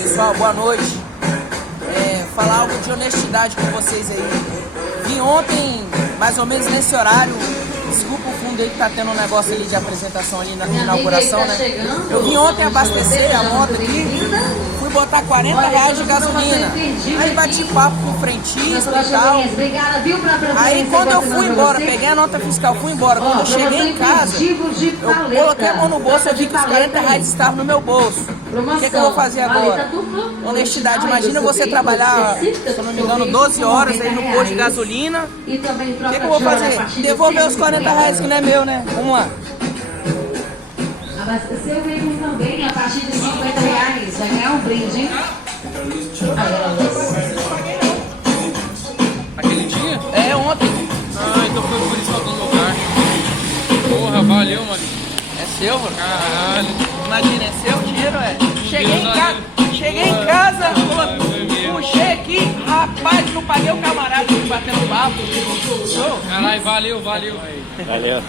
Pessoal, boa noite. Falar algo de honestidade com vocês aí. Vim ontem, mais ou menos nesse horário. Desculpa o fundo aí que tá tendo um negócio ali de apresentação ali na inauguração, né? Eu vim ontem abastecer a moto aqui, fui botar R$40 de gasolina. Aí bati papo com o frentista e tal. Aí quando eu fui embora, peguei a nota fiscal, fui embora. Quando eu cheguei em casa, eu coloquei a mão no bolso, eu vi que os R$40 estavam no meu bolso. O que eu vou fazer agora? Honestidade, imagina você trabalhar, se eu não me engano, 12 horas aí no posto de gasolina. O que eu vou fazer? Devolver os R$40 que não é meu, né? Vamos lá. Abastecer o veículo também a partir de R$50. Vai ganhar um brinde, hein? Aquele dia? É, ontem. Ah, então foi por isso que faltou no lugar. Porra, valeu, mano. É seu, mano? Caralho. Imagina, é seu dinheiro, é. Cheguei em casa, puxei aqui, rapaz, não paguei o camarada que batendo papo. Caralho, valeu. Valeu.